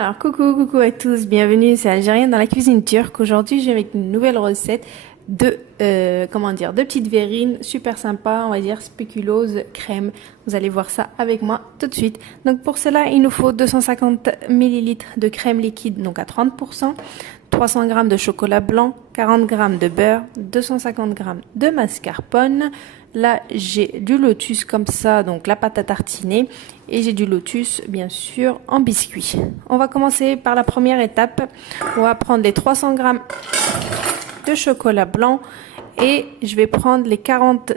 Alors coucou à tous, bienvenue, c'est Algérienne dans la cuisine turque. Aujourd'hui, je vais avec une nouvelle recette de de petites verrines super sympa, on va dire spéculose crème. Vous allez voir ça avec moi tout de suite. Donc pour cela, il nous faut 250 ml de crème liquide, donc à 30%, 300 g de chocolat blanc, 40 g de beurre, 250 g de mascarpone. Là, j'ai du lotus comme ça, donc la pâte à tartiner, et j'ai du lotus, bien sûr, en biscuit. On va commencer par la première étape. On va prendre les 300 g de chocolat blanc et je vais prendre les 40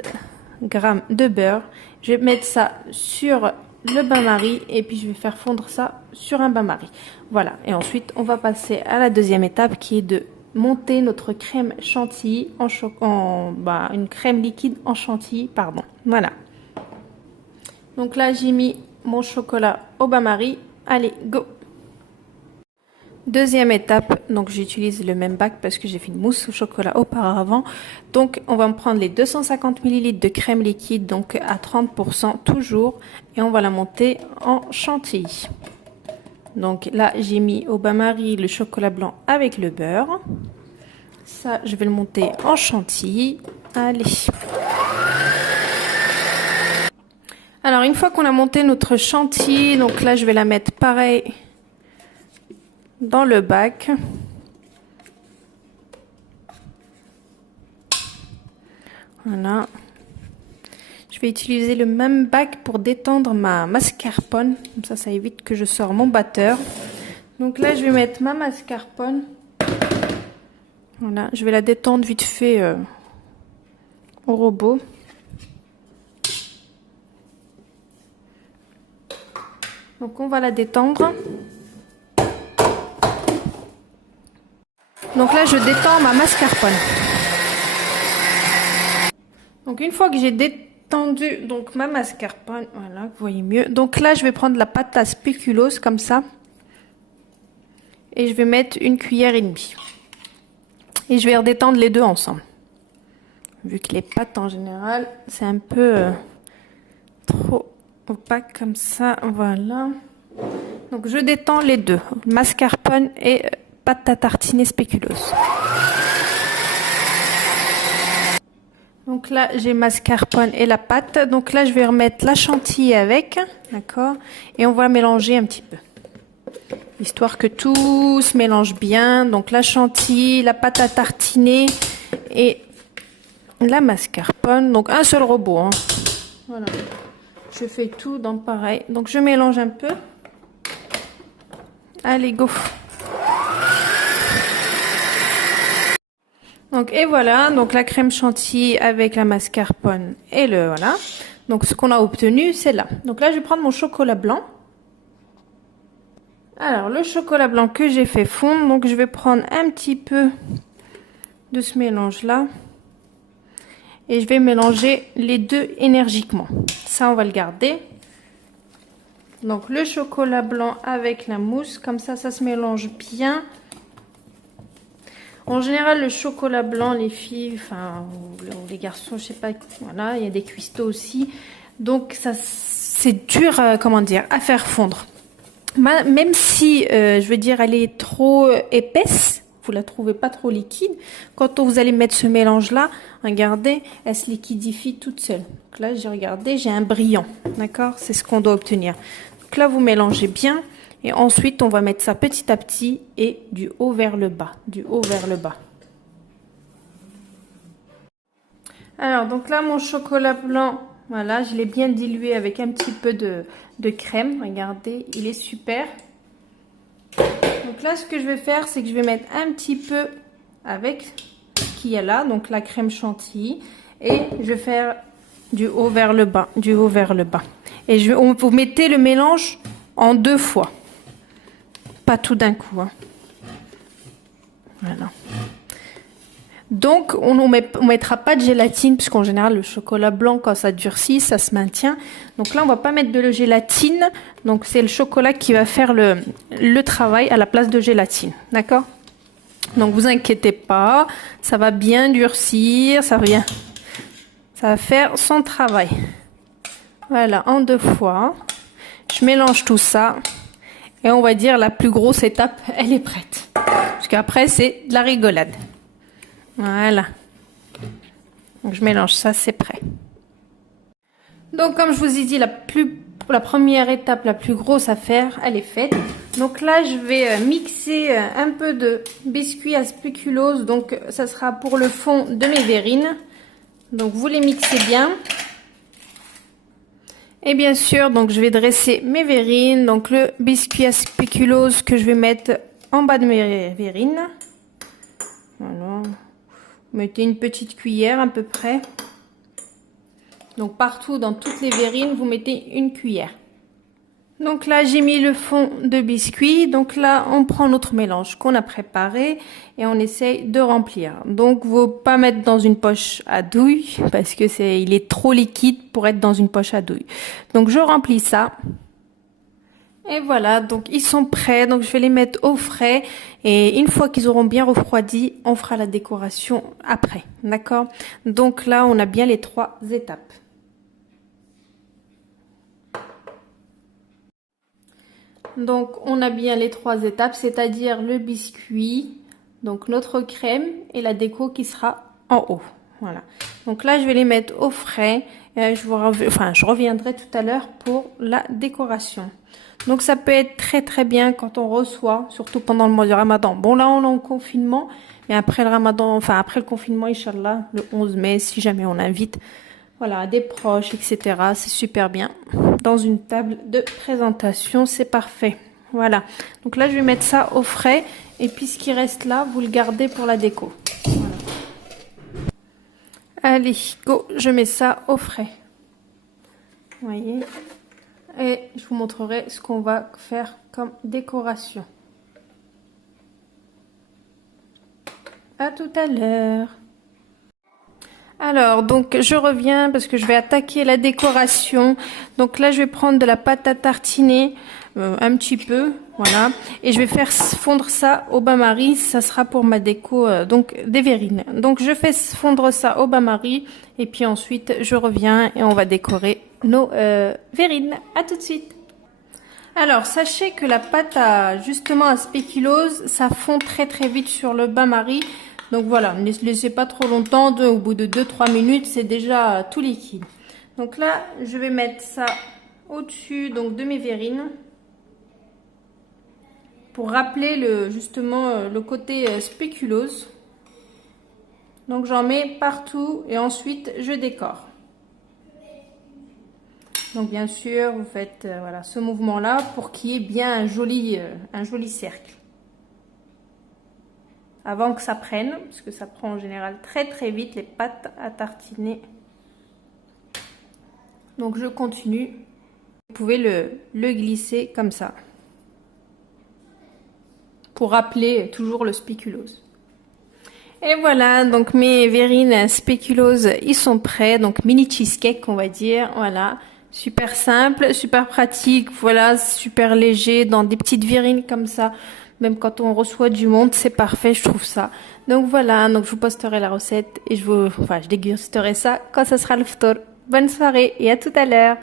g de beurre. Je vais mettre ça sur le bain-marie et puis je vais faire fondre ça sur un bain-marie. Voilà, et ensuite, on va passer à la deuxième étape qui est de monter notre crème chantilly une crème liquide en chantilly, pardon. Voilà. Donc là, j'ai mis mon chocolat au bain-marie. Allez, go! Deuxième étape, donc j'utilise le même bac parce que j'ai fait une mousse au chocolat auparavant. Donc on va me prendre les 250 ml de crème liquide, donc à 30% toujours, et on va la monter en chantilly. Donc là, j'ai mis au bain-marie le chocolat blanc avec le beurre. Ça, je vais le monter en chantilly. Allez. Alors, une fois qu'on a monté notre chantilly, donc là, je vais la mettre pareil dans le bac. Voilà. Je vais utiliser le même bac pour détendre ma mascarpone. Comme ça évite que je sors mon batteur. Donc là, je vais mettre ma mascarpone. Voilà, je vais la détendre vite fait au robot. Donc on va la détendre. Donc là, je détends ma mascarpone. Donc une fois que j'ai détendu donc ma mascarpone, voilà, vous voyez mieux. Donc là, je vais prendre la pâte à spéculoos comme ça. Et je vais mettre une cuillère et demie. Et je vais redétendre les deux ensemble. Vu que les pâtes en général, c'est un peu trop opaque comme ça. Voilà. Donc je détends les deux. Mascarpone et pâte à tartiner spéculoos. Donc là, j'ai mascarpone et la pâte. Donc là, je vais remettre la chantilly avec. D'accord. Et on va mélanger un petit peu. Histoire que tout se mélange bien. Donc la chantilly, la pâte à tartiner et la mascarpone. Donc un seul robot. Hein. Voilà. Je fais tout dans pareil. Donc je mélange un peu. Allez, go. Donc et voilà. Donc la crème chantilly avec la mascarpone et le voilà. Donc ce qu'on a obtenu, c'est là. Donc là, je vais prendre mon chocolat blanc. Alors, le chocolat blanc que j'ai fait fondre, donc je vais prendre un petit peu de ce mélange-là. Et je vais mélanger les deux énergiquement. Ça, on va le garder. Donc, le chocolat blanc avec la mousse, comme ça se mélange bien. En général, le chocolat blanc, les filles, enfin, les garçons, je sais pas, voilà, il y a des cuistots aussi. Donc, ça, c'est dur, à faire fondre. Même si, je veux dire, elle est trop épaisse, vous la trouvez pas trop liquide, quand vous allez mettre ce mélange-là, regardez, elle se liquidifie toute seule. Donc là, j'ai regardé, j'ai un brillant, d'accord? C'est ce qu'on doit obtenir. Donc là, vous mélangez bien, et ensuite, on va mettre ça petit à petit, et du haut vers le bas, du haut vers le bas. Alors, donc là, mon chocolat blanc, voilà, je l'ai bien dilué avec un petit peu de crème. Regardez, il est super. Donc là, ce que je vais faire, c'est que je vais mettre un petit peu avec ce qu'il y a là, donc la crème chantilly. Et je vais faire du haut vers le bas, du haut vers le bas. Et vous mettez le mélange en 2 fois. Pas tout d'un coup. Hein. Voilà. Donc, on ne mettra pas de gélatine, puisqu'en général, le chocolat blanc, quand ça durcit, ça se maintient. Donc là, on va pas mettre de gélatine. Donc, c'est le chocolat qui va faire le travail à la place de gélatine. D'accord? Donc, vous inquiétez pas. Ça va bien durcir. Ça va faire son travail. Voilà, en 2 fois. Je mélange tout ça. Et on va dire la plus grosse étape, elle est prête. Parce qu'après, c'est de la rigolade. Voilà. Donc je mélange ça, c'est prêt. Donc comme je vous ai dit, la première étape, la plus grosse à faire, elle est faite. Donc là, je vais mixer un peu de biscuit à spéculose. Donc ça sera pour le fond de mes verrines. Donc vous les mixez bien. Et bien sûr, donc je vais dresser mes verrines. Donc le biscuit à spéculose que je vais mettre en bas de mes verrines. Voilà. Vous mettez une petite cuillère à peu près. Donc partout dans toutes les verrines, vous mettez une cuillère. Donc là, j'ai mis le fond de biscuit. Donc là, on prend notre mélange qu'on a préparé et on essaye de remplir. Donc, faut pas mettre dans une poche à douille parce que il est trop liquide pour être dans une poche à douille. Donc, je remplis ça. Et voilà, donc ils sont prêts. Donc, je vais les mettre au frais. Et une fois qu'ils auront bien refroidi, on fera la décoration après. D'accord? Donc là, on a bien les 3 étapes. Donc, on a bien les 3 étapes, c'est-à-dire le biscuit, donc notre crème et la déco qui sera en haut. Voilà. Donc là, je vais les mettre au frais. Je reviendrai tout à l'heure pour la décoration. Donc, ça peut être très très bien quand on reçoit, surtout pendant le mois du Ramadan. Bon, là, on est en confinement, mais après le Ramadan, enfin après le confinement, Inch'Allah, le 11 mai, si jamais on invite, voilà, des proches, etc. C'est super bien. Dans une table de présentation, c'est parfait. Voilà. Donc là, je vais mettre ça au frais. Et puis, ce qui reste là, vous le gardez pour la déco. Voilà. Allez, go. Je mets ça au frais. Vous voyez. Et je vous montrerai ce qu'on va faire comme décoration. À tout à l'heure. Alors, donc, je reviens parce que je vais attaquer la décoration. Donc là, je vais prendre de la pâte à tartiner, un petit peu, voilà. Et je vais faire fondre ça au bain-marie. Ça sera pour ma déco, donc, des verrines. Donc, je fais fondre ça au bain-marie. Et puis ensuite, je reviens et on va décorer nos verrines. À tout de suite. Alors, sachez que la pâte justement à spéculose, ça fond très très vite sur le bain-marie. Donc voilà, ne laissez pas trop longtemps, au bout de 2-3 minutes, c'est déjà tout liquide. Donc là, je vais mettre ça au-dessus donc de mes verrines pour rappeler justement le côté spéculose. Donc j'en mets partout et ensuite je décore. Donc bien sûr, vous faites voilà, ce mouvement-là pour qu'il y ait bien un joli cercle. Avant que ça prenne, parce que ça prend en général très très vite les pâtes à tartiner. Donc je continue. Vous pouvez le glisser comme ça. Pour rappeler toujours le spéculose. Et voilà, donc mes verrines spéculose, ils sont prêts. Donc mini cheesecake, on va dire. Voilà, super simple, super pratique. Voilà, super léger dans des petites verrines comme ça. Même quand on reçoit du monde, c'est parfait, je trouve ça. Donc voilà, donc je vous posterai la recette et je dégusterai ça quand ça sera le ftour. Bonne soirée et à tout à l'heure.